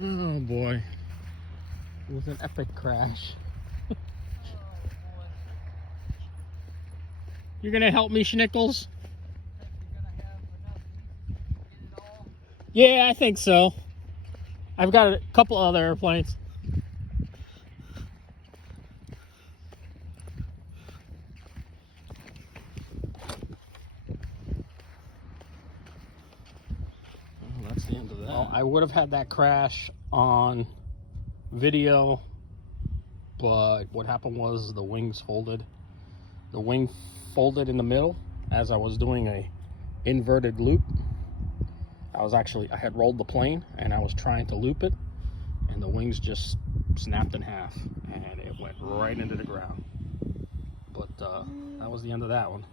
Oh boy. It was an epic crash. You're gonna help me, Schnickles? Yeah, I think so. I've got a couple other airplanes. Oh, that's the end of that. Well, I would have had that crash on video, but what happened was the wings folded. The wing folded in the middle as I was doing a inverted loop. I had rolled the plane and I was trying to loop it, and the wings just snapped in half and it went right into the ground. But that was the end of that one.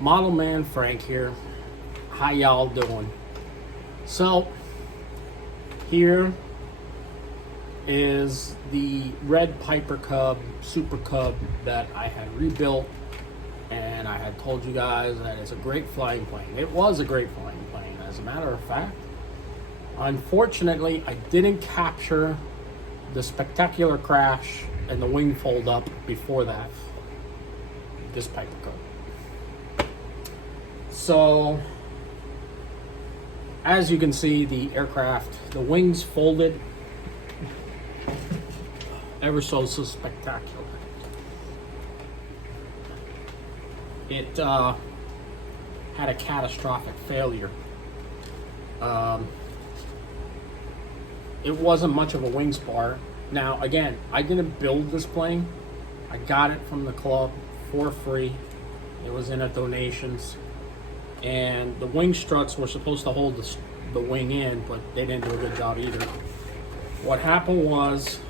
Model Man Frank here. How y'all doing? So here is the red Piper Cub, Super Cub that I had rebuilt, and I had told you guys that it's a great flying plane. It was a great flying plane, as a matter of fact. Unfortunately, I didn't capture the spectacular crash and the wing fold up before that, this Piper Cub. So, as you can see, the aircraft, the wings folded ever so spectacular. It had a catastrophic failure. It wasn't much of a wing spar. Now, again, I didn't build this plane. I got it from the club for free. It was in a donations. And the wing struts were supposed to hold the wing in, but they didn't do a good job either. What happened was,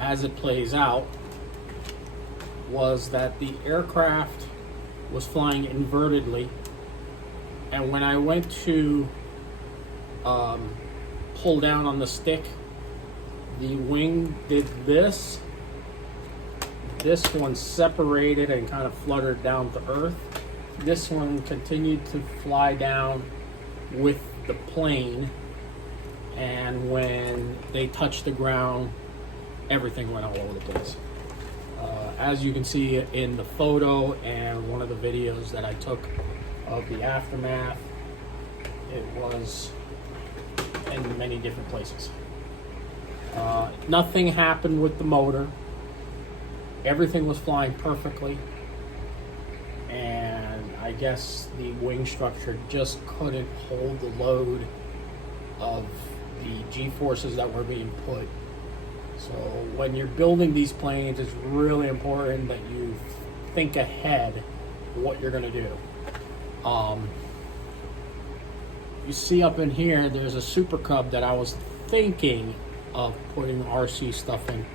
as it plays out, was that the aircraft was flying invertedly, and when I went to pull down on the stick, the wing did this. This one separated and kind of fluttered down to earth. This one continued to fly down with the plane, and when they touched the ground, everything went all over the place. As you can see in the photo and one of the videos that I took of the aftermath, it was in many different places. Nothing happened with the motor. Everything was flying perfectly, and I guess the wing structure just couldn't hold the load of the G-forces that were being put. So when you're building these planes, it's really important that you think ahead what you're going to do. You see up in here, there's a Super Cub that I was thinking of putting RC stuff in.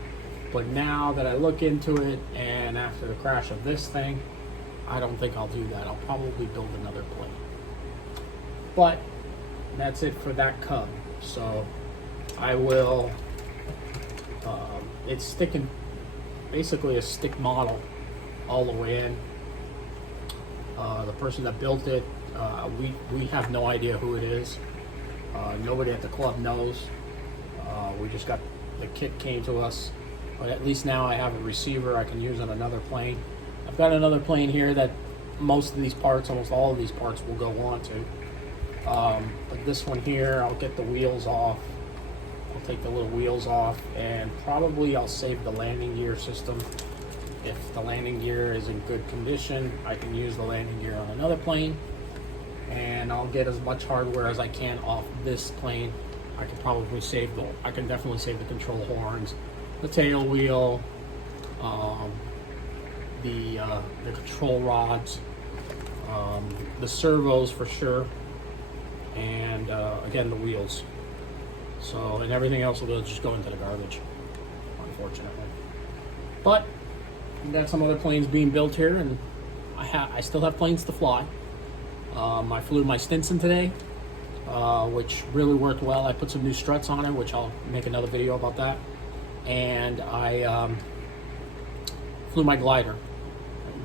But now that I look into it, and after the crash of this thing, I don't think I'll do that. I'll probably build another plane. But that's it for that Cub. So I will... it's sticking, basically a stick model all the way in. The person that built it, we have no idea who it is. Nobody at the club knows. We just got, the kit came to us, but at least now I have a receiver I can use on another plane. I've got another plane here that most of these parts, almost all of these parts, will go on to. But this one here, I'll get the wheels off. I'll take the little wheels off, and probably I'll save the landing gear system. If the landing gear is in good condition, I can use the landing gear on another plane, and I'll get as much hardware as I can off this plane. I can definitely save the control horns, the tail wheel, the control rods, the servos for sure, and again, the wheels. So, and everything else will just go into the garbage, unfortunately. But we got some other planes being built here, and I still have planes to fly. I flew my Stinson today, which really worked well. I put some new struts on it, which I'll make another video about that. And I flew my glider.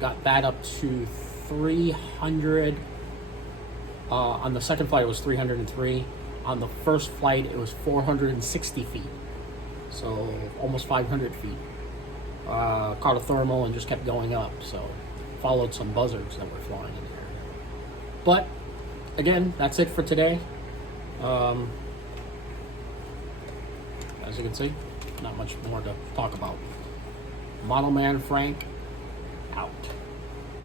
Got that up to 300 On the second flight, it was 303. On the first flight, it was 460 feet. So almost 500 feet. Caught a thermal and just kept going up. So followed some buzzards that were flying in the area. But again, that's it for today. As you can see, not much more to talk about. Model Man Frank, out.